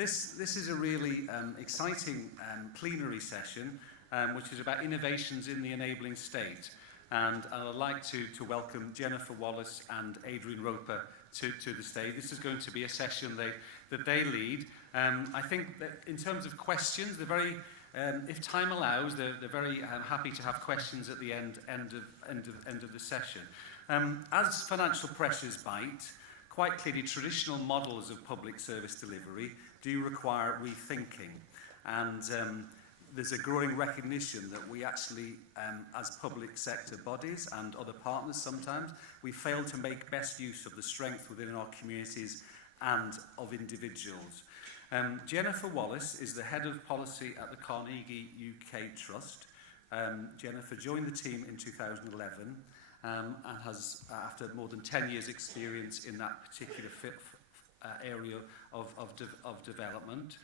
this is a really exciting plenary session, which is about innovations in the enabling state. And I'd like to welcome Jennifer Wallace and Adrian Roper to the stage. This is going to be a session that they lead. I think that in terms of questions, they're very, if time allows, they're very happy to have questions at the end of the session. As financial pressures bite, quite clearly traditional models of public service delivery do require rethinking. And there's a growing recognition that we actually, as public sector bodies and other partners sometimes, we fail to make best use of the strength within our communities and of individuals. Jennifer Wallace is the Head of Policy at the Carnegie UK Trust. Jennifer joined the team in 2011 and has, after more than 10 years' experience in that particular area of development.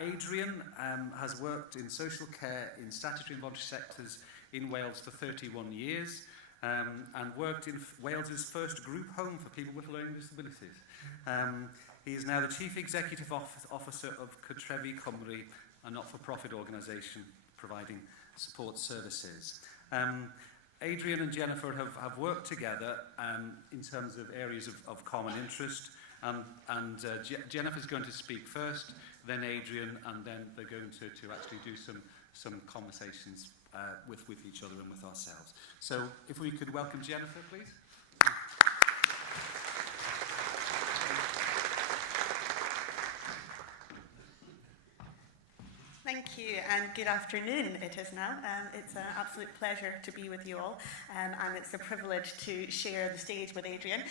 Adrian has worked in social care in statutory and voluntary sectors in Wales for 31 years and worked in Wales's first group home for people with learning disabilities. He is now the Chief Executive Officer of Cartrefi, Cymru, a not-for-profit organisation providing support services. Adrian and Jennifer have worked together in terms of areas of common interest, and Jennifer's going to speak first, then Adrian, and then they're going to actually do some conversations with each other and with ourselves. So if we could welcome Jennifer, please. Thank you, and good afternoon it is now. It's an absolute pleasure to be with you all, and it's a privilege to share the stage with Adrian.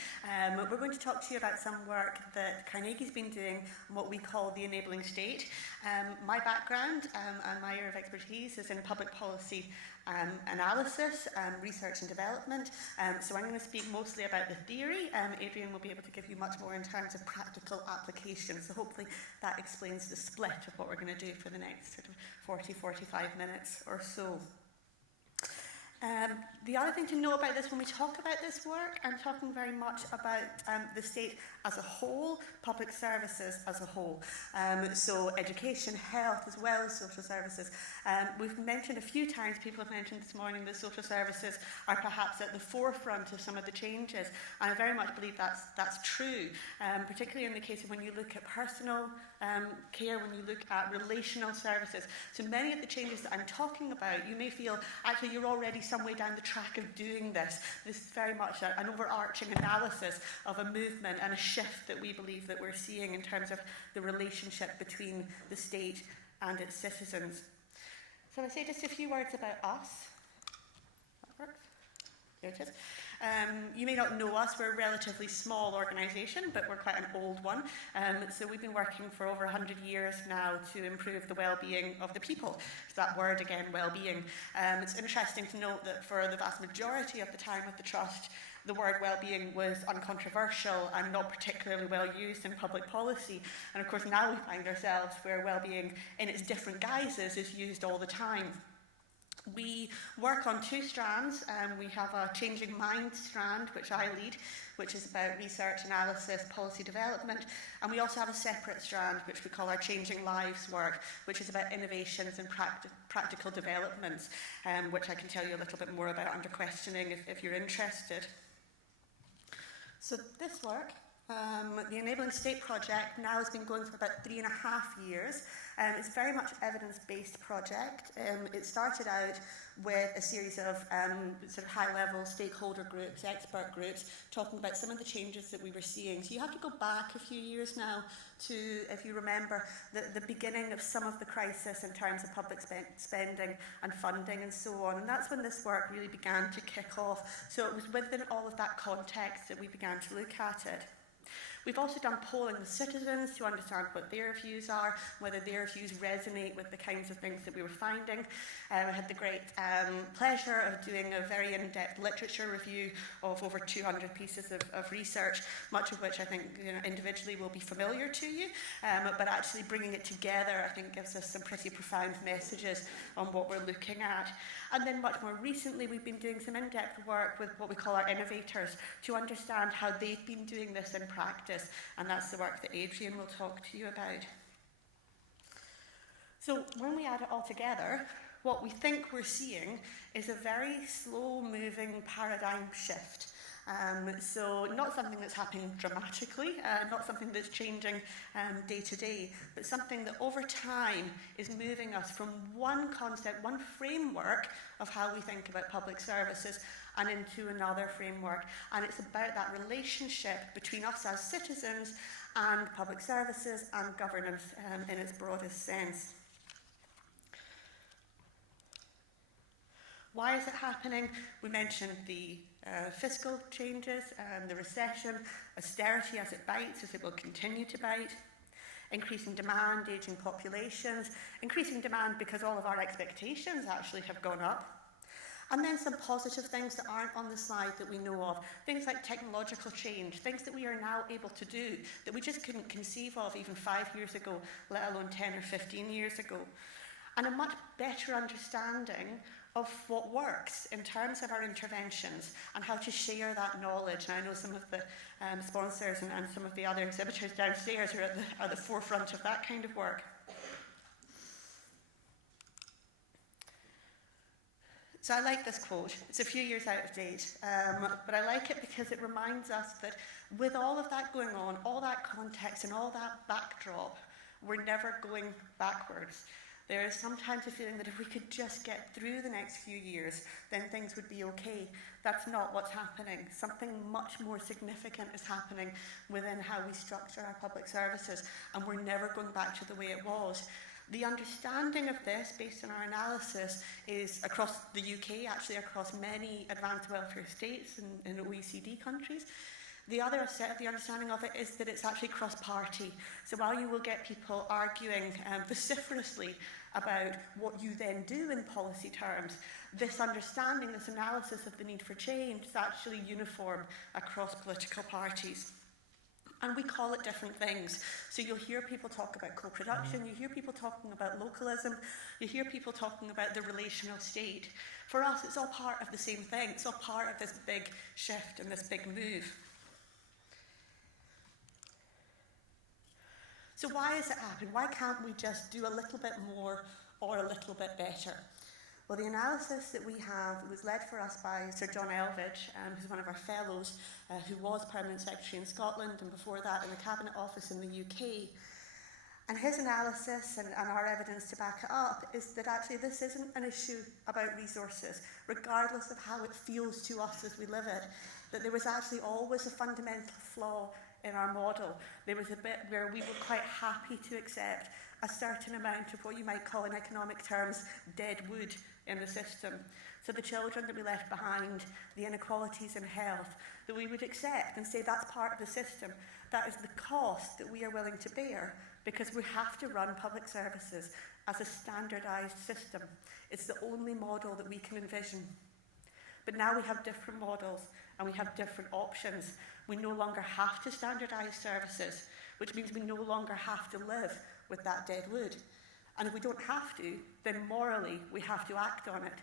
We're going to talk to you about some work that Carnegie's been doing on what we call the enabling state. My background and my area of expertise is in public policy analysis, research and development. So I'm going to speak mostly about the theory. Adrian will be able to give you much more in terms of practical application. So hopefully that explains the split of what we're going to do for the next sort of 40-45 minutes or so. The other thing to know about this, when we talk about this work, I'm talking very much about the state as a whole, public services as a whole. So education, health, as well as social services. We've mentioned a few times, people have mentioned this morning, that social services are perhaps at the forefront of some of the changes. And I very much believe that's true, particularly in the case of when you look at personal care, when you look at relational services. So many of the changes that I'm talking about, you may feel, actually, you're already some way down the track of doing this. This is very much an overarching analysis of a movement and a shift that we believe that we're seeing in terms of the relationship between the state and its citizens. So I'll say just a few words about us. That works. There it is. You may not know us, we're a relatively small organisation, but we're quite an old one. So we've been working for over 100 years now to improve the well-being of the people. So that word again, well-being. It's interesting to note that for the vast majority of the time with the Trust, the word well-being was uncontroversial and not particularly well used in public policy. And of course now we find ourselves where well-being in its different guises is used all the time. We work on two strands. We have a Changing Mind strand, which I lead, which is about research, analysis, policy development. And we also have a separate strand, which we call our Changing Lives work, which is about innovations and practical developments, which I can tell you a little bit more about under questioning if you're interested. So this work, the Enabling State project, now has been going for about 3.5 years. It's very much an evidence-based project. It started out with a series of sort of high-level stakeholder groups, expert groups, talking about some of the changes that we were seeing. So you have to go back a few years now to, if you remember, the beginning of some of the crisis in terms of public spending and funding and so on. And that's when this work really began to kick off. So it was within all of that context that we began to look at it. We've also done polling with citizens to understand what their views are, whether their views resonate with the kinds of things that we were finding. I had the great pleasure of doing a very in-depth literature review of over 200 pieces of research, much of which I think individually will be familiar to you, but actually bringing it together I think gives us some pretty profound messages on what we're looking at. And then much more recently we've been doing some in-depth work with what we call our innovators to understand how they've been doing this in practice. practice, and that's the work that Adrian will talk to you about. So when we add it all together, what we think we're seeing is a very slow-moving paradigm shift. So not something that's happening dramatically, not something that's changing day to day, but something that over time is moving us from one concept, one framework of how we think about public services and into another framework. And it's about that relationship between us as citizens and public services and governance in its broadest sense. Why is it happening? We mentioned the fiscal changes, the recession, austerity as it bites, as it will continue to bite, increasing demand, ageing populations, increasing demand because all of our expectations actually have gone up. And then some positive things that aren't on the slide that we know of, things like technological change, things that we are now able to do that we just couldn't conceive of even 5 years ago, let alone 10 or 15 years ago. And a much better understanding of what works in terms of our interventions and how to share that knowledge. And I know some of the sponsors and some of the other exhibitors downstairs are at the forefront of that kind of work. So I like this quote. It's a few years out of date, but I like it because it reminds us that with all of that going on, all that context and all that backdrop, we're never going backwards. There is sometimes a feeling that if we could just get through the next few years, then things would be okay. That's not what's happening. Something much more significant is happening within how we structure our public services, and we're never going back to the way it was. The understanding of this, based on our analysis, is across the UK, actually across many advanced welfare states in OECD countries. The other set of the understanding of it is that it's actually cross-party. So while you will get people arguing vociferously about what you then do in policy terms, this understanding, this analysis of the need for change is actually uniform across political parties. And we call it different things. So you'll hear people talk about co-production, you hear people talking about localism, you hear people talking about the relational state. For us, it's all part of the same thing. It's all part of this big shift and this big move. So why has it happened? Why can't we just do a little bit more or a little bit better? Well, the analysis that we have was led for us by Sir John Elvidge, who's one of our fellows, who was Permanent Secretary in Scotland and before that in the Cabinet Office in the UK. And his analysis and our evidence to back it up is that actually this isn't an issue about resources, regardless of how it feels to us as we live it, that there was actually always a fundamental flaw in our model. There was a bit where we were quite happy to accept a certain amount of what you might call in economic terms dead wood in the system. So the children that we left behind, the inequalities in health, that we would accept and say that's part of the system. That is the cost that we are willing to bear because we have to run public services as a standardised system. It's the only model that we can envision. But now we have different models and we have different options. We no longer have to standardise services, which means we no longer have to live with that dead wood. And if we don't have to, then morally we have to act on it.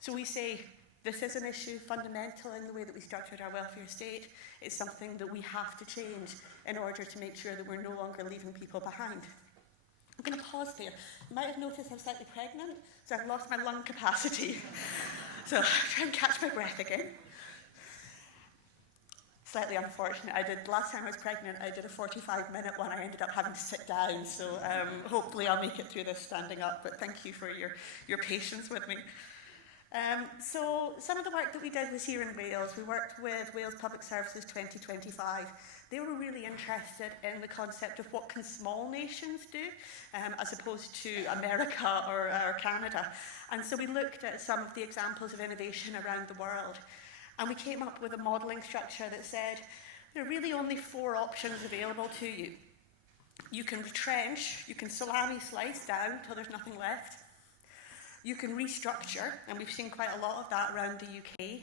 So we say this is an issue fundamental in the way that we structured our welfare state. It's something that we have to change in order to make sure that we're no longer leaving people behind. I'm going to pause there. You might have noticed I'm slightly pregnant, so I've lost my lung capacity. So I'll try and catch my breath again. Slightly unfortunate. Last time I was pregnant, I did a 45-minute one. I ended up having to sit down, so hopefully I'll make it through this standing up, but thank you for your patience with me. So some of the work that we did was here in Wales. We worked with Wales Public Services 2025. They were really interested in the concept of what can small nations do as opposed to America or Canada. And so we looked at some of the examples of innovation around the world. And we came up with a modelling structure that said there are really only 4 options available to you. You can retrench, you can salami slice down until there's nothing left. You can restructure, and we've seen quite a lot of that around the UK.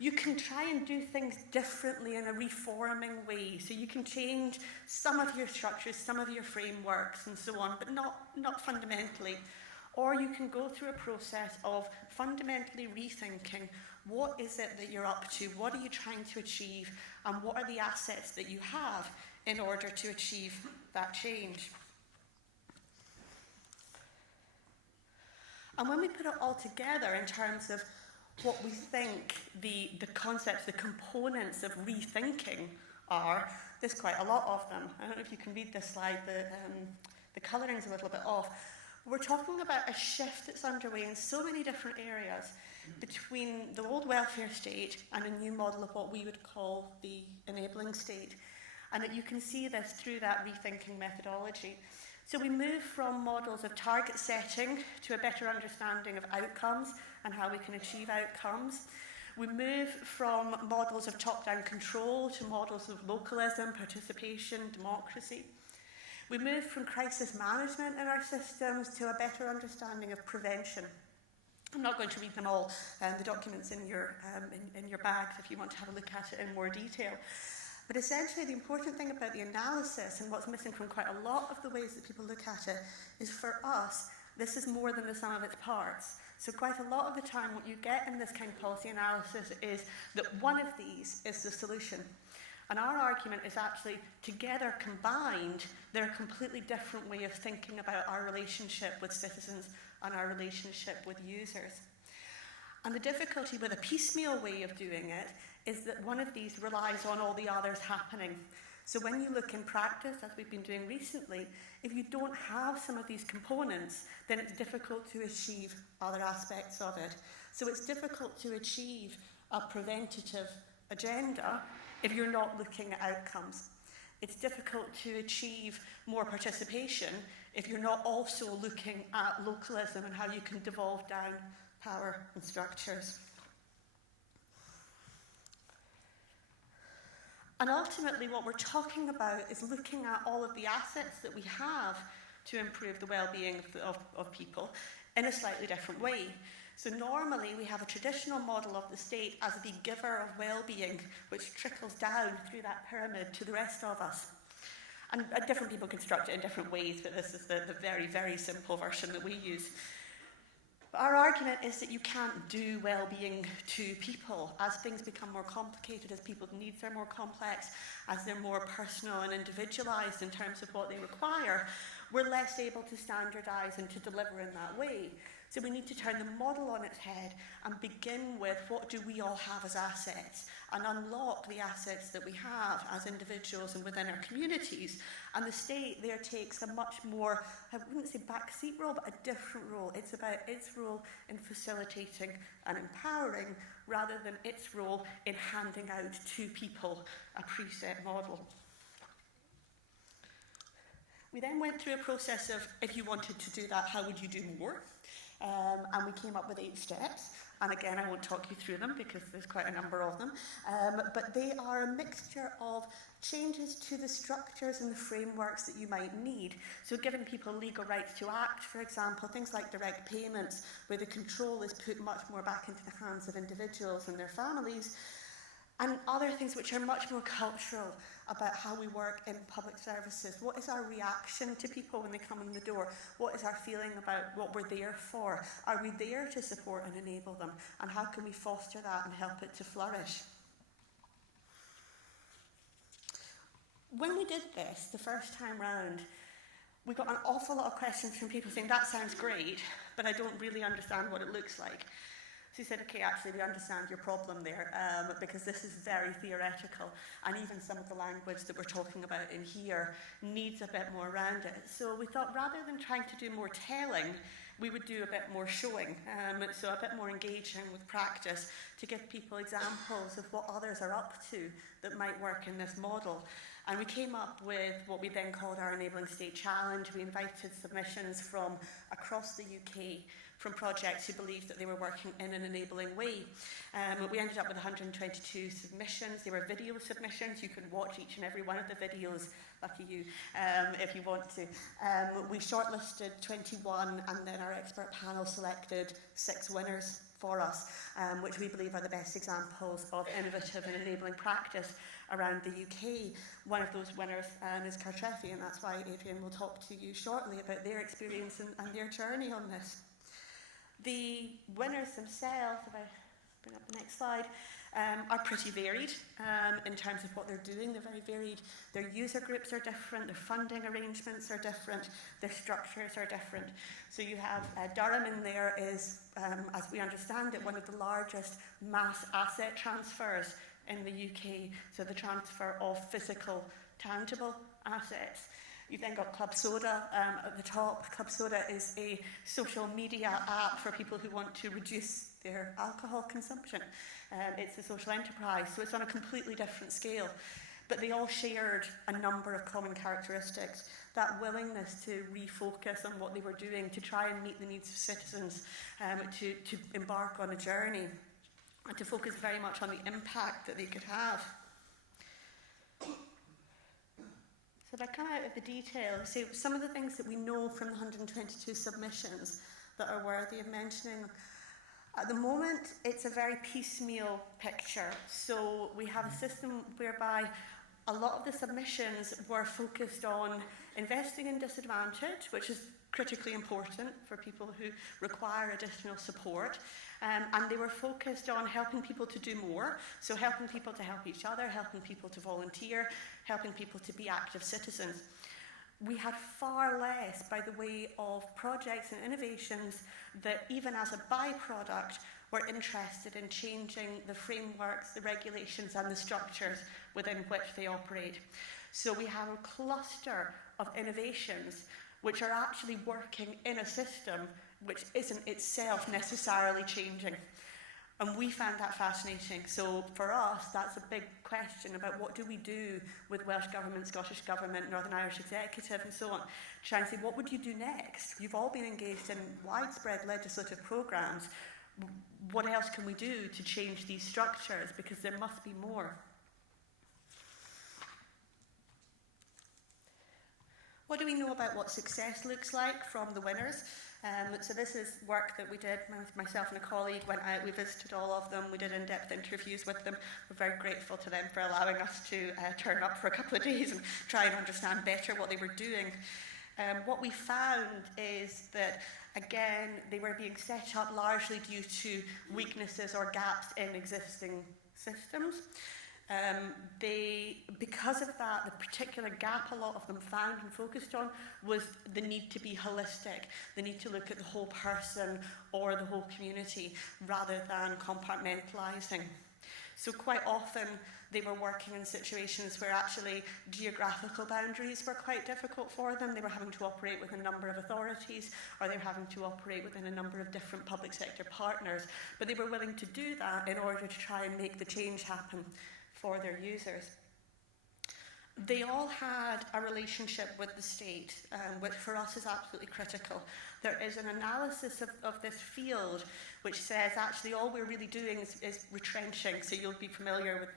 You can try and do things differently in a reforming way. So you can change some of your structures, some of your frameworks and so on, but not fundamentally. or you can go through a process of fundamentally rethinking what is it that you're up to, what are you trying to achieve, and what are the assets that you have in order to achieve that change. And when we put it all together in terms of what we think the concepts, the components of rethinking are, there's quite a lot of them. I don't know if you can read this slide, the colouring's a little bit off. We're talking about a shift that's underway in so many different areas between the old welfare state and a new model of what we would call the enabling state. And that you can see this through that rethinking methodology. So we move from models of target setting to a better understanding of outcomes and how we can achieve outcomes. We move from models of top-down control to models of localism, participation, democracy. We move from crisis management in our systems to a better understanding of prevention. I'm not going to read them all, the documents in your bags if you want to have a look at it in more detail. But essentially the important thing about the analysis and what's missing from quite a lot of the ways that people look at it is for us, this is more than the sum of its parts. So quite a lot of the time what you get in this kind of policy analysis is that one of these is the solution. And our argument is actually, together combined, they're a completely different way of thinking about our relationship with citizens and our relationship with users. And the difficulty with a piecemeal way of doing it is that one of these relies on all the others happening. So when you look in practice, as we've been doing recently, if you don't have some of these components, then it's difficult to achieve other aspects of it. So it's difficult to achieve a preventative agenda if you're not looking at outcomes. It's difficult to achieve more participation if you're not also looking at localism and how you can devolve down power and structures. And ultimately what we're talking about is looking at all of the assets that we have to improve the well-being of people in a slightly different way. So normally we have a traditional model of the state as the giver of well-being, which trickles down through that pyramid to the rest of us. And different people construct it in different ways, but this is the very, very simple version that we use. But our argument is that you can't do well-being to people as things become more complicated, as people's needs are more complex, as they're more personal and individualised in terms of what they require. We're less able to standardise and to deliver in that way. So we need to turn the model on its head and begin with what do we all have as assets and unlock the assets that we have as individuals and within our communities. And the state there takes a much more, I wouldn't say backseat role, but a different role. It's about its role in facilitating and empowering rather than its role in handing out to people a preset model. We then went through a process of, if you wanted to do that, how would you do more? And we came up with 8 steps. And again, I won't talk you through them because there's quite a number of them. But they are a mixture of changes to the structures and the frameworks that you might need. So giving people legal rights to act, for example, things like direct payments, where the control is put much more back into the hands of individuals and their families. And other things which are much more cultural about how we work in public services. What is our reaction to people when they come in the door? What is our feeling about what we're there for? Are we there to support and enable them? And how can we foster that and help it to flourish? When we did this the first time round, we got an awful lot of questions from people saying, that sounds great, but I don't really understand what it looks like. So he said, okay, actually, we understand your problem there, because this is very theoretical, and even some of the language that we're talking about in here needs a bit more around it. So we thought, rather than trying to do more telling, we would do a bit more showing, so a bit more engaging with practice to give people examples of what others are up to that might work in this model. And we came up with what we then called our Enabling State Challenge. We invited submissions from across the UK, from projects who believed that they were working in an enabling way. We ended up with 122 submissions. They were video submissions. You could watch each and every one of the videos, lucky you, if you want to. We shortlisted 21, and then our expert panel selected 6 winners for us, which we believe are the best examples of innovative and enabling practice around the UK. One of those winners is Cartrefi, and that's why Adrian will talk to you shortly about their experience and their journey on this. The winners themselves, if I bring up the next slide, are pretty varied in terms of what they're doing. They're very varied. Their user groups are different, their funding arrangements are different, their structures are different. So you have Durham in there is, as we understand it, one of the largest mass asset transfers in the UK, so the transfer of physical, tangible assets. You've then got Club Soda at the top. Club Soda is a social media app for people who want to reduce their alcohol consumption. It's a social enterprise, so it's on a completely different scale. But they all shared a number of common characteristics. That willingness to refocus on what they were doing, to try and meet the needs of citizens, to embark on a journey, and to focus very much on the impact that they could have. So if I come out of the details, so some of the things that we know from the 122 submissions that are worthy of mentioning. At the moment, it's a very piecemeal picture. So we have a system whereby a lot of the submissions were focused on investing in disadvantage, which is critically important for people who require additional support. And they were focused on helping people to do more, so helping people to help each other, helping people to volunteer, helping people to be active citizens. We had far less by the way of projects and innovations that even as a byproduct were interested in changing the frameworks, the regulations and the structures within which they operate. So we have a cluster of innovations which are actually working in a system which isn't itself necessarily changing. And we found that fascinating. So for us, that's a big question about what do we do with Welsh Government, Scottish Government, Northern Irish Executive and so on. Try and say, what would you do next? You've all been engaged in widespread legislative programmes. What else can we do to change these structures? Because there must be more. What do we know about what success looks like from the winners? So this is work that we did, myself and a colleague went out, we visited all of them, we did in-depth interviews with them. We're very grateful to them for allowing us to turn up for a couple of days and try and understand better what they were doing. What we found is that, again, they were being set up largely due to weaknesses or gaps in existing systems. Because of that, the particular gap a lot of them found and focused on was the need to be holistic, the need to look at the whole person or the whole community rather than compartmentalising. So quite often they were working in situations where actually geographical boundaries were quite difficult for them. They were having to operate with a number of authorities, or they were having to operate within a number of different public sector partners. But they were willing to do that in order to try and make the change happen for their users. They all had a relationship with the state, which for us is absolutely critical. There is an analysis of this field which says actually all we're really doing is retrenching. So you'll be familiar with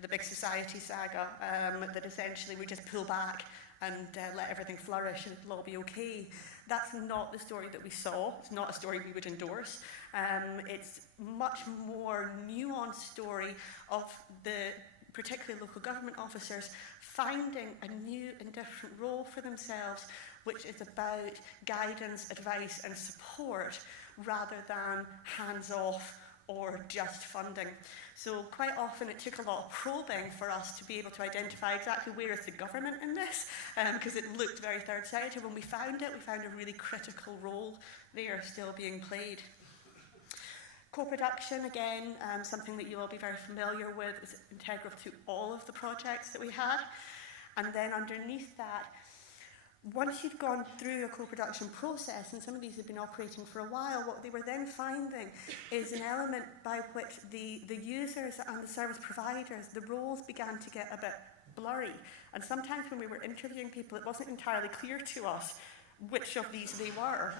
the big society saga, that essentially we just pull back and let everything flourish and it'll all be okay. That's not the story that we saw. It's not a story we would endorse. It's much more nuanced story of the particularly local government officers finding a new and different role for themselves, which is about guidance, advice and support rather than hands-off or just funding. So quite often it took a lot of probing for us to be able to identify exactly where is the government in this, because it looked very third-sided. When we found it, we found a really critical role there still being played. Co-production, again, something that you'll all be very familiar with, is integral to all of the projects that we had. And then underneath that, once you'd gone through a co-production process, and some of these had been operating for a while, what they were then finding is an element by which the users and the service providers, the roles began to get a bit blurry. And sometimes when we were interviewing people, it wasn't entirely clear to us which of these they were,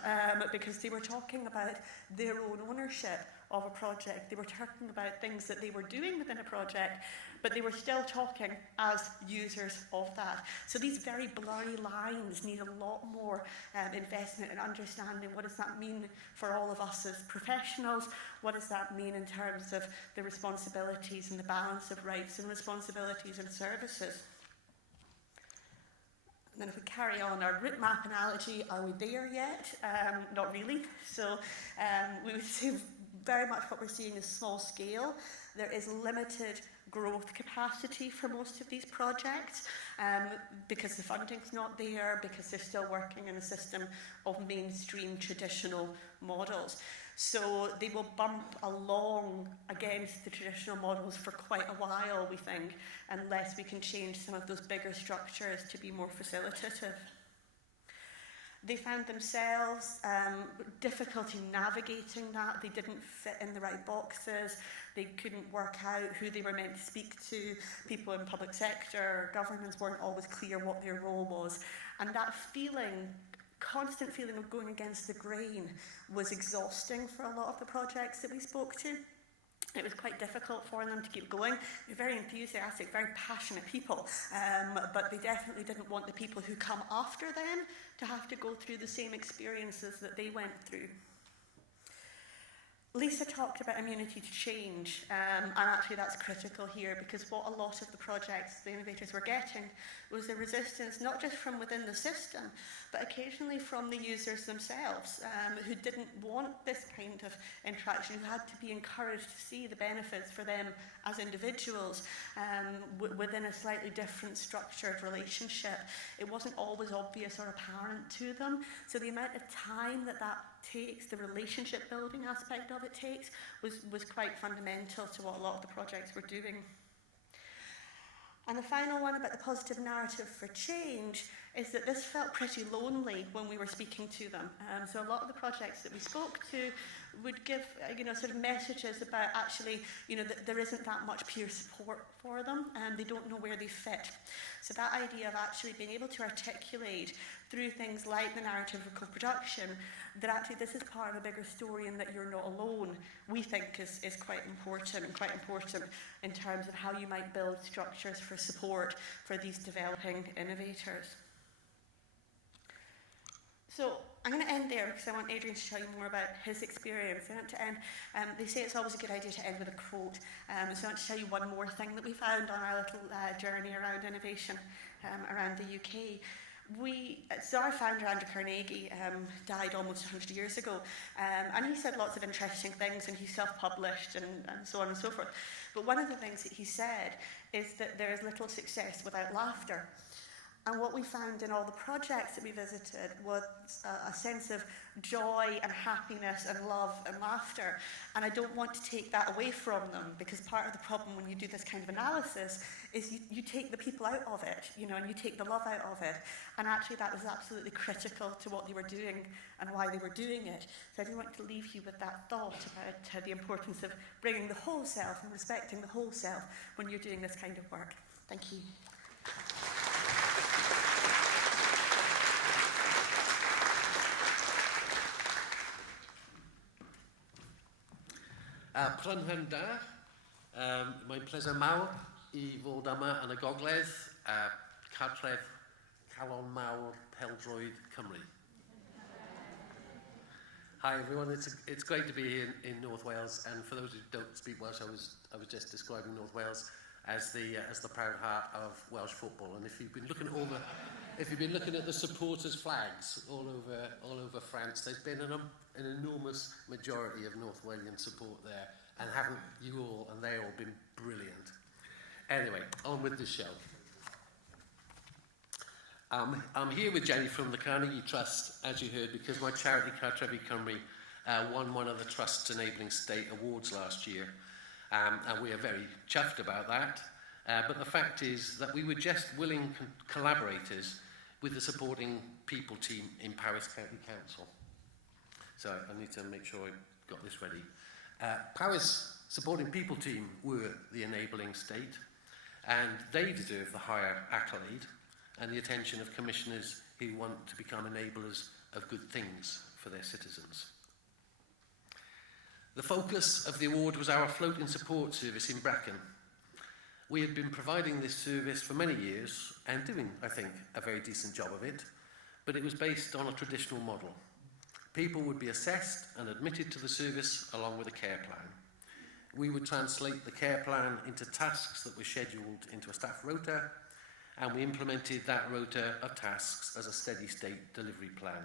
because they were talking about their own ownership of a project. They were talking about things that they were doing within a project, but they were still talking as users of that. So these very blurry lines need a lot more investment and understanding. What does that mean for all of us as professionals? What does that mean in terms of the responsibilities and the balance of rights and responsibilities and services? And then if we carry on our route map analogy, are we there yet? Not really. So we would say very much what we're seeing is small scale. There is limited growth capacity for most of these projects because the funding's not there, because they're still working in a system of mainstream traditional models. So they will bump along against the traditional models for quite a while, we think, unless we can change some of those bigger structures to be more facilitative. They found themselves difficulty navigating that. They didn't fit in the right boxes. They couldn't work out who they were meant to speak to. People in public sector, governments weren't always clear what their role was. And that feeling, constant feeling of going against the grain, was exhausting for a lot of the projects that we spoke to. It was quite difficult for them to keep going. They're very enthusiastic, very passionate people, but they definitely didn't want the people who come after them to have to go through the same experiences that they went through. Lisa talked about immunity to change, and actually that's critical here, because what a lot of the projects the innovators were getting was a resistance not just from within the system, but occasionally from the users themselves, who didn't want this kind of interaction, who had to be encouraged to see the benefits for them as individuals within a slightly different structured relationship. It wasn't always obvious or apparent to them, so the amount of time that takes, the relationship building aspect of it takes, was quite fundamental to what a lot of the projects were doing. And the final one about the positive narrative for change is that this felt pretty lonely when we were speaking to them. So a lot of the projects that we spoke to would give, sort of messages about actually, that there isn't that much peer support for them, and they don't know where they fit. So that idea of actually being able to articulate through things like the narrative of co-production that actually this is part of a bigger story and that you're not alone, we think is quite important in terms of how you might build structures for support for these developing innovators. So I'm going to end there because I want Adrian to tell you more about his experience. I want to end, they say it's always a good idea to end with a quote. So I want to tell you one more thing that we found on our little journey around innovation around the UK. So our founder, Andrew Carnegie, died almost 100 years ago, and he said lots of interesting things, and he self-published and so on and so forth. But one of the things that he said is that there is little success without laughter. And what we found in all the projects that we visited was a sense of joy and happiness and love and laughter. And I don't want to take that away from them, because part of the problem when you do this kind of analysis is you take the people out of it, and you take the love out of it. And actually that was absolutely critical to what they were doing and why they were doing it. So I do want to leave you with that thought about the importance of bringing the whole self and respecting the whole self when you're doing this kind of work. Thank you. Prynhawn da, mae'n pleser mawr I fod yma yn y gogledd, Cartref, Calon Mawr, Peldroed, Cymru. Hi everyone, it's great to be here in North Wales, and for those who don't speak Welsh, I was just describing North Wales as the proud heart of Welsh football. And if you've been looking at the supporters' flags all over France, there's been an enormous majority of North Walian support there, and haven't you all and they all been brilliant? Anyway, on with the show. I'm here with Jenny from the Carnegie Trust, as you heard, because my charity Cartrefi Cymru won one of the Trust's Enabling State Awards last year, and we are very chuffed about that. But the fact is that we were just willing collaborators with the supporting people team in Paris County Council. So I need to make sure I got this ready. Paris supporting people team were the enabling state, and they deserve the higher accolade and the attention of commissioners who want to become enablers of good things for their citizens. The focus of the award was our floating support service in Brecon. We had been providing this service for many years and doing, I think, a very decent job of it, but it was based on a traditional model. People would be assessed and admitted to the service along with a care plan. We would translate the care plan into tasks that were scheduled into a staff rota, and we implemented that rota of tasks as a steady state delivery plan.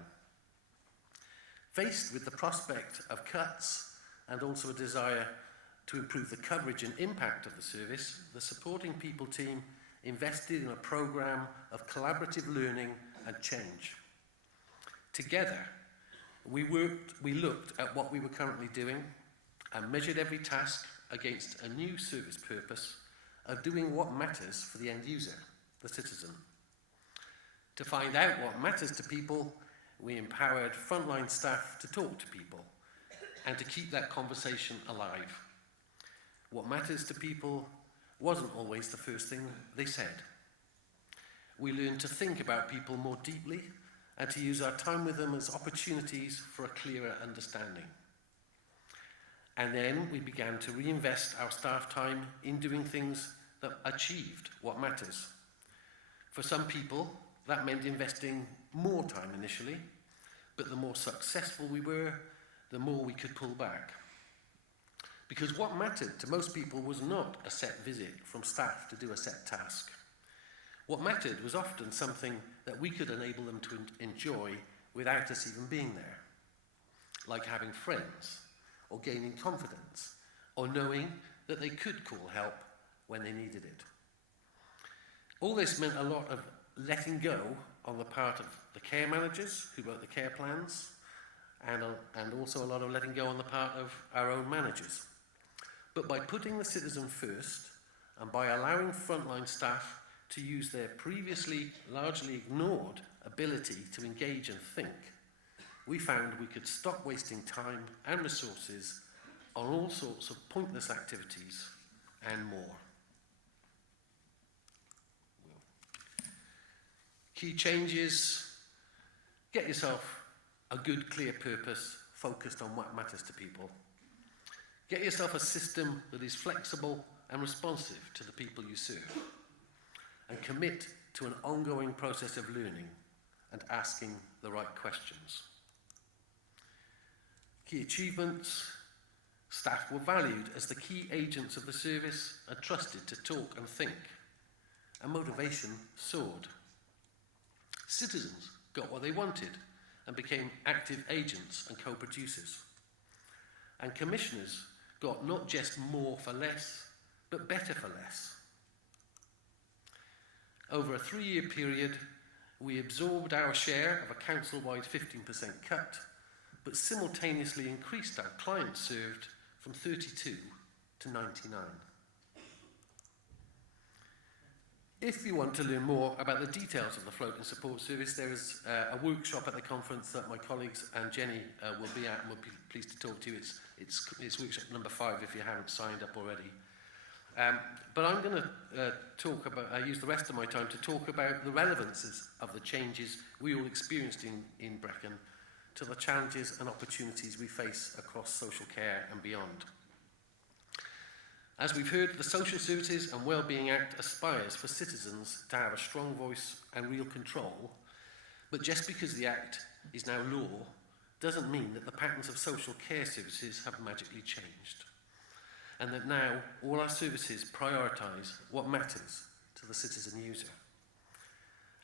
Faced with the prospect of cuts and also a desire to improve the coverage and impact of the service, the supporting people team invested in a programme of collaborative learning and change. Together, we looked at what we were currently doing and measured every task against a new service purpose of doing what matters for the end user, the citizen. To find out what matters to people, we empowered frontline staff to talk to people and to keep that conversation alive. What matters to people wasn't always the first thing they said. We learned to think about people more deeply and to use our time with them as opportunities for a clearer understanding. And then we began to reinvest our staff time in doing things that achieved what matters. For some people, that meant investing more time initially, but the more successful we were, the more we could pull back. Because what mattered to most people was not a set visit from staff to do a set task. What mattered was often something that we could enable them to enjoy without us even being there, like having friends, or gaining confidence, or knowing that they could call help when they needed it. All this meant a lot of letting go on the part of the care managers who wrote the care plans, and also a lot of letting go on the part of our own managers. But by putting the citizen first, and by allowing frontline staff to use their previously largely ignored ability to engage and think, we found we could stop wasting time and resources on all sorts of pointless activities and more. Key changes: get yourself a good, clear purpose focused on what matters to people. Get yourself a system that is flexible and responsive to the people you serve. And commit to an ongoing process of learning and asking the right questions. Key achievements: staff were valued as the key agents of the service and trusted to talk and think. And motivation soared. Citizens got what they wanted and became active agents and co-producers. And commissioners got not just more for less, but better for less. Over a 3-year period, we absorbed our share of a council-wide 15% cut, but simultaneously increased our clients served from 32 to 99. If you want to learn more about the details of the Floating Support Service, there is a workshop at the conference that my colleagues and Jenny will be at and will be pleased to talk to you. It's workshop number 5 if you haven't signed up already. But I'm going to use the rest of my time to talk about the relevances of the changes we all experienced in Brecon to the challenges and opportunities we face across social care and beyond. As we've heard, the Social Services and Wellbeing Act aspires for citizens to have a strong voice and real control, but just because the Act is now law doesn't mean that the patterns of social care services have magically changed, and that now all our services prioritise what matters to the citizen user.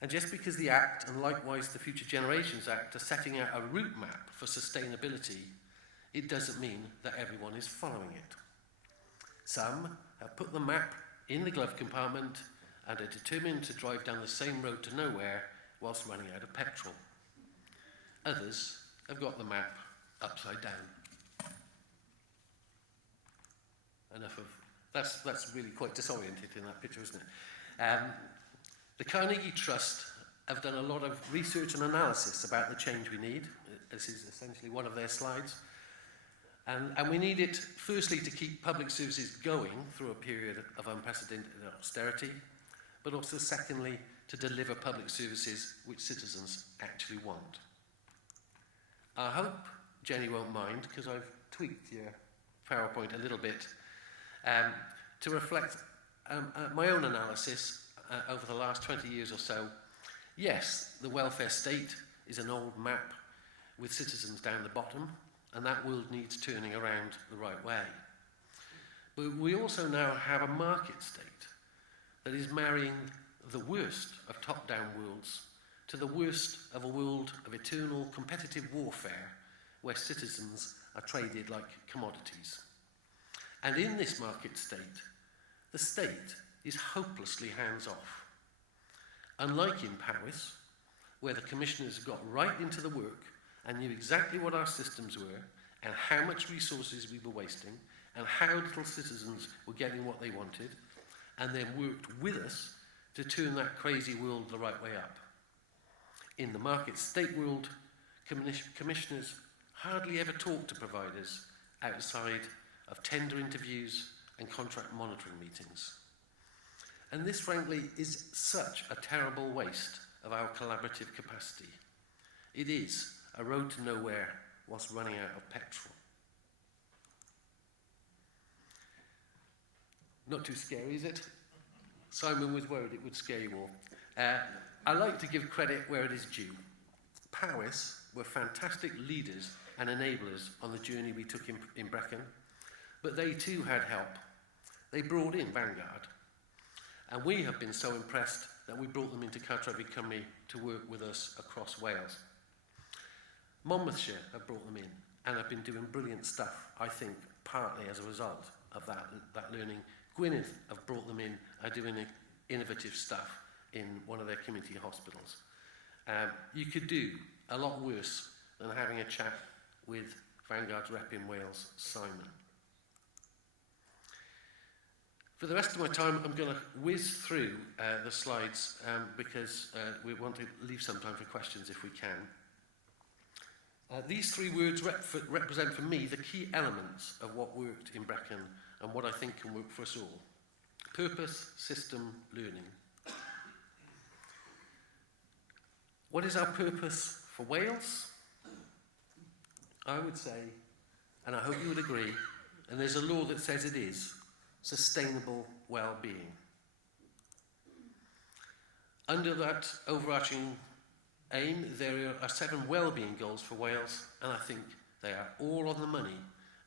And just because the Act, and likewise the Future Generations Act, are setting out a route map for sustainability, it doesn't mean that everyone is following it. Some have put the map in the glove compartment and are determined to drive down the same road to nowhere whilst running out of petrol. Others have got the map upside down. Enough of that's really quite disoriented in that picture, isn't it? The Carnegie Trust have done a lot of research and analysis about the change we need. This is essentially one of their slides. And we need it, firstly, to keep public services going through a period of unprecedented austerity, but also, secondly, to deliver public services which citizens actually want. I hope Jenny won't mind, because I've tweaked your PowerPoint a little bit, to reflect my own analysis over the last 20 years or so. Yes, the welfare state is an old map with citizens down the bottom, and that world needs turning around the right way. But we also now have a market state that is marrying the worst of top-down worlds to the worst of a world of eternal competitive warfare where citizens are traded like commodities. And in this market state, the state is hopelessly hands-off. Unlike in Paris, where the commissioners got right into the work and knew exactly what our systems were and how much resources we were wasting and how little citizens were getting what they wanted, and then worked with us to turn that crazy world the right way up. In the market state world, commissioners hardly ever talk to providers outside of tender interviews and contract monitoring meetings. And this, frankly, is such a terrible waste of our collaborative capacity. It is a road to nowhere whilst running out of petrol. Not too scary, is it? Simon was worried it would scare you all. I like to give credit where it is due. Powys were fantastic leaders and enablers on the journey we took in Brecon, but they too had help. They brought in Vanguard, and we have been so impressed that we brought them into Cartrefi Cymru to work with us across Wales. Monmouthshire have brought them in and have been doing brilliant stuff, I think, partly as a result of that learning. Gwynedd have brought them in, are doing innovative stuff in one of their community hospitals. You could do a lot worse than having a chat with Vanguard's rep in Wales, Simon. For the rest of my time, I'm going to whiz through the slides because we want to leave some time for questions if we can. These three words represent for me the key elements of what worked in Brecon and what I think can work for us all. Purpose, system, learning. What is our purpose for Wales? I would say, and I hope you would agree, and there's a law that says it is, sustainable well-being. Under that overarching aim, there are 7 well-being goals for Wales, and I think they are all on the money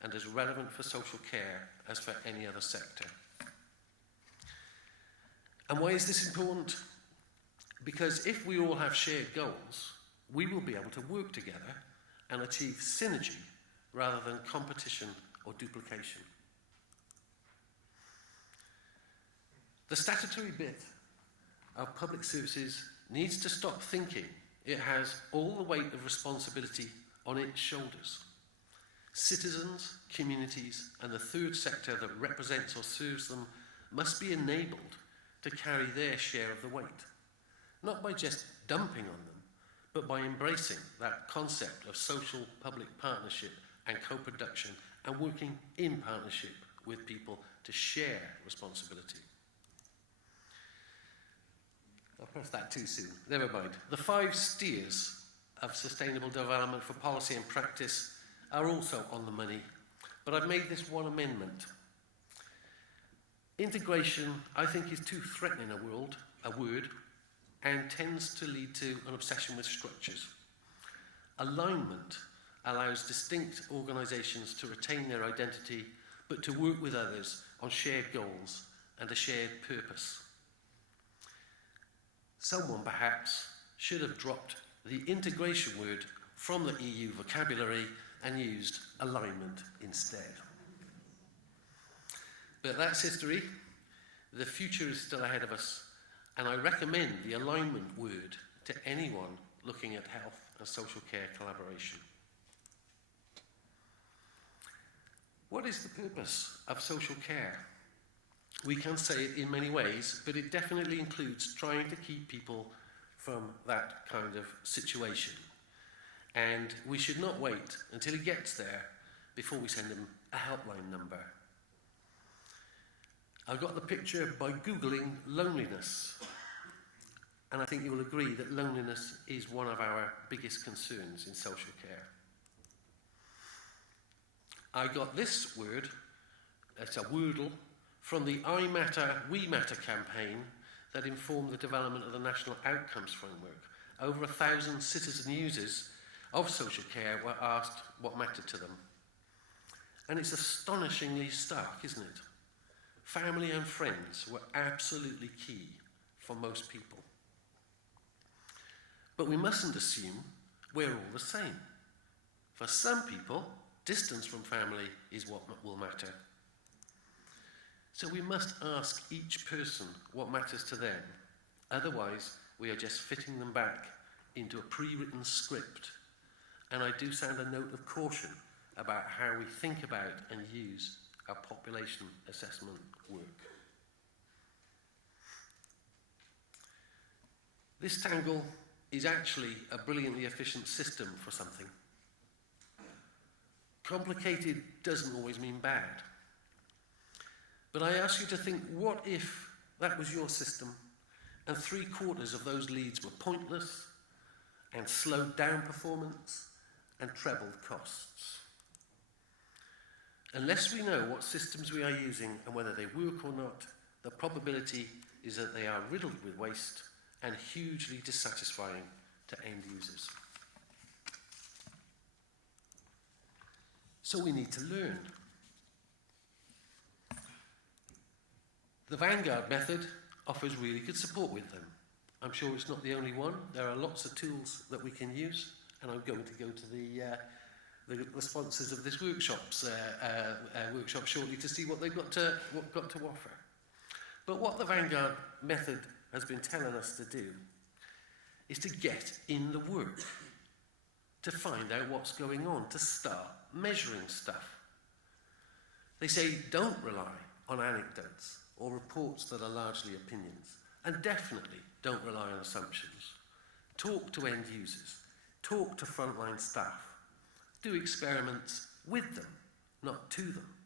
and as relevant for social care as for any other sector. And why is this important? Because if we all have shared goals, we will be able to work together and achieve synergy rather than competition or duplication. The statutory bit of public services needs to stop thinking it has all the weight of responsibility on its shoulders. Citizens, communities, and the third sector that represents or serves them must be enabled to carry their share of the weight, not by just dumping on them, but by embracing that concept of social public partnership and co-production and working in partnership with people to share responsibility. I pressed that too soon. Never mind. The 5 steers of sustainable development for policy and practice are also on the money, but I've made this one amendment. Integration, I think, is too threatening a word, and tends to lead to an obsession with structures. Alignment allows distinct organisations to retain their identity, but to work with others on shared goals and a shared purpose. Someone perhaps should have dropped the integration word from the EU vocabulary and used alignment instead. But that's history. The future is still ahead of us, and I recommend the alignment word to anyone looking at health and social care collaboration. What is the purpose of social care? We can say it in many ways, but it definitely includes trying to keep people from that kind of situation. And we should not wait until it gets there before we send them a helpline number. I got the picture by Googling loneliness. And I think you will agree that loneliness is one of our biggest concerns in social care. I got this word, it's a wordle, from the I Matter, We Matter campaign that informed the development of the National Outcomes Framework. Over 1,000 citizen users of social care were asked what mattered to them. And it's astonishingly stark, isn't it? Family and friends were absolutely key for most people. But we mustn't assume we're all the same. For some people, distance from family is what will matter. So we must ask each person what matters to them. Otherwise, we are just fitting them back into a pre-written script. And I do sound a note of caution about how we think about and use our population assessment work. This tangle is actually a brilliantly efficient system for something. Complicated doesn't always mean bad. But I ask you to think, what if that was your system and 3/4 of those leads were pointless and slowed down performance and trebled costs? Unless we know what systems we are using and whether they work or not, the probability is that they are riddled with waste and hugely dissatisfying to end users. So we need to learn. The Vanguard method offers really good support with them. I'm sure it's not the only one. There are lots of tools that we can use, and I'm going to go to the sponsors of this workshop shortly to see what they've got to offer. But what the Vanguard method has been telling us to do is to get in the work, to find out what's going on, to start measuring stuff. They say don't rely on anecdotes or reports that are largely opinions, and definitely don't rely on assumptions. Talk to end users, talk to frontline staff, do experiments with them, not to them.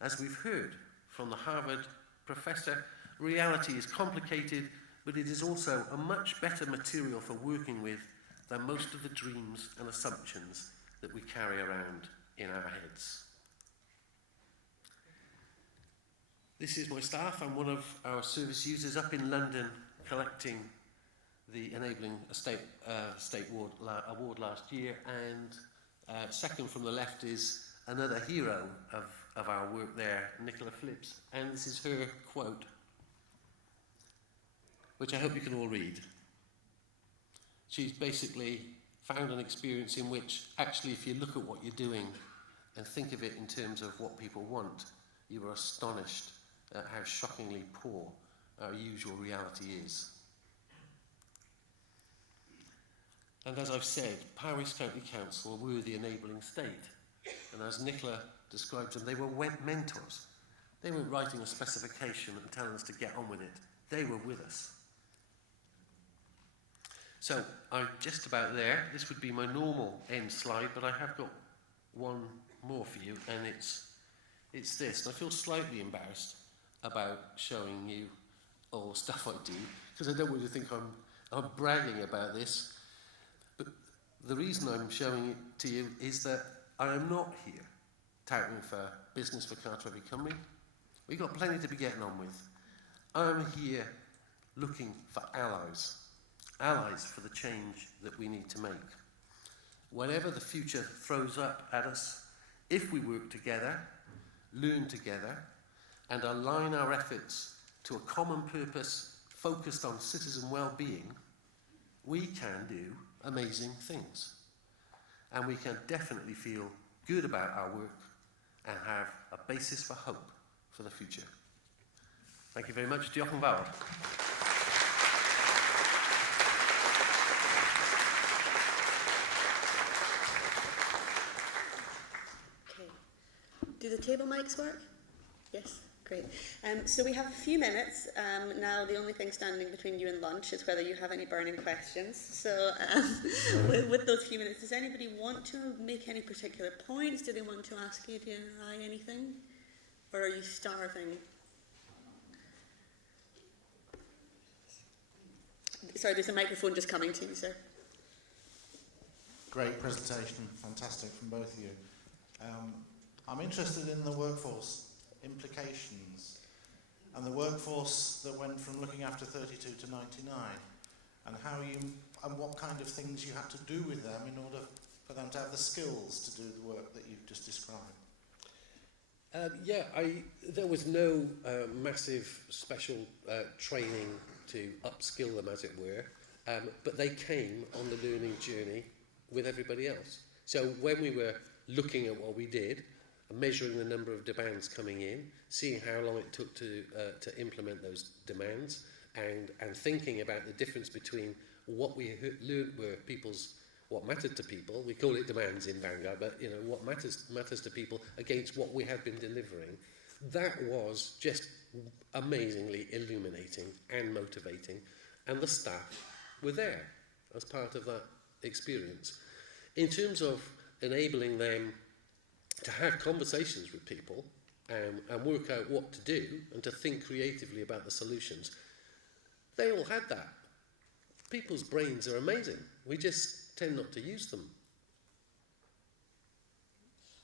As we've heard from the Harvard professor, reality is complicated, but it is also a much better material for working with than most of the dreams and assumptions that we carry around in our heads. This is my staff. I'm one of our service users up in London collecting the Enabling Estate Award last year, and second from the left is another hero of our work there, Nicola Phillips, and this is her quote, which I hope you can all read. She's basically found an experience in which, actually, if you look at what you're doing and think of it in terms of what people want, you are astonished at how shockingly poor our usual reality is. And as I've said, Powys County Council were the enabling state. And as Nicola describes them, they were mentors. They weren't writing a specification and telling us to get on with it. They were with us. So I'm just about there. This would be my normal end slide, but I have got one more for you, and it's this. And I feel slightly embarrassed about showing you all the stuff I do, because I don't want you to think I'm bragging about this. But the reason I'm showing it to you is that I am not here touting for business for Cartrefi Cymru. We've got plenty to be getting on with. I'm here looking for allies for the change that we need to make. Whatever the future throws up at us, if we work together, learn together, and align our efforts to a common purpose focused on citizen well-being, we can do amazing things. And we can definitely feel good about our work and have a basis for hope for the future. Thank you very much. Diolch yn fawr. Okay. Do the table mics work? Yes. Great. So we have a few minutes. Now the only thing standing between you and lunch is whether you have any burning questions. So with those few minutes, does anybody want to make any particular points? Do they want to ask Adrian or I anything? Or are you starving? Sorry, there's a microphone just coming to you, sir. Great presentation, fantastic from both of you. I'm interested in the workforce implications and the workforce that went from looking after 32 to 99, and how you and what kind of things you had to do with them in order for them to have the skills to do the work that you've just described. There was no massive special training to upskill them, as it were, but they came on the learning journey with everybody else. So when we were looking at what we did, measuring the number of demands coming in, seeing how long it took to implement those demands, and thinking about the difference between what we learned were what mattered to people. We call it demands in Vanguard, but what matters to people against what we had been delivering. That was just amazingly illuminating and motivating, and the staff were there as part of that experience. In terms of enabling them to have conversations with people and work out what to do and to think creatively about the solutions, they all had that. People's brains are amazing. We just tend not to use them.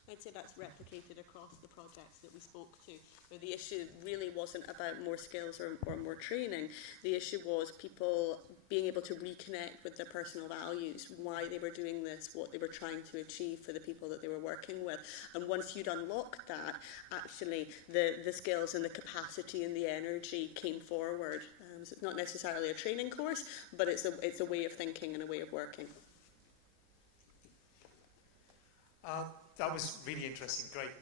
I'd say that's replicated across the projects that we spoke to, where the issue really wasn't about more skills or more training. The issue was people being able to reconnect with their personal values, why they were doing this, what they were trying to achieve for the people that they were working with. And once you'd unlocked that, actually the skills and the capacity and the energy came forward. So it's not necessarily a training course, but it's a way of thinking and a way of working. That was really interesting. Great.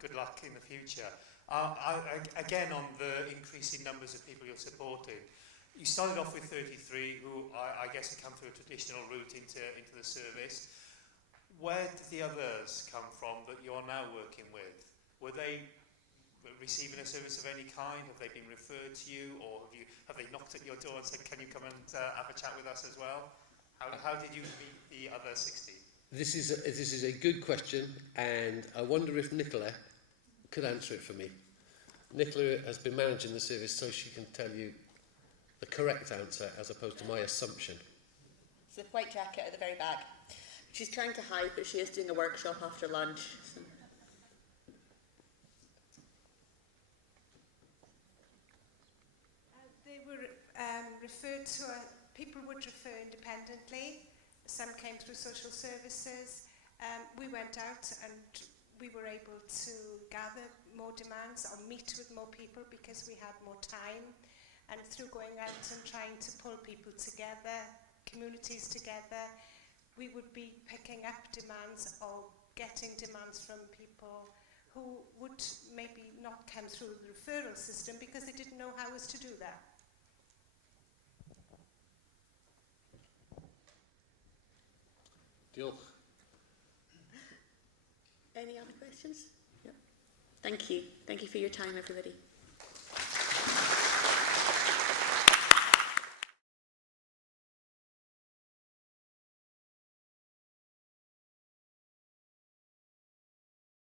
Good luck in the future. Again, on the increasing numbers of people you're supporting, you started off with 33, who I guess have come through a traditional route into the service. Where did the others come from that you're now working with? Were they receiving a service of any kind? Have they been referred to you, or have they knocked at your door and said, "Can you come and have a chat with us as well"? How did you meet the other 60? This is a good question, and I wonder if Nicola could answer it for me. Nicola has been managing the service, so she can tell you the correct answer as opposed to my assumption. It's the white jacket at the very back. She's trying to hide, but she is doing a workshop after lunch. So. They were referred to, people would refer independently. Some came through social services. We went out and we were able to gather more demands or meet with more people because we had more time. And through going out and trying to pull people together, communities together, we would be picking up demands or getting demands from people who would maybe not come through the referral system because they didn't know how else to do that. Any other questions? Yep. Thank you. Thank you for your time, everybody.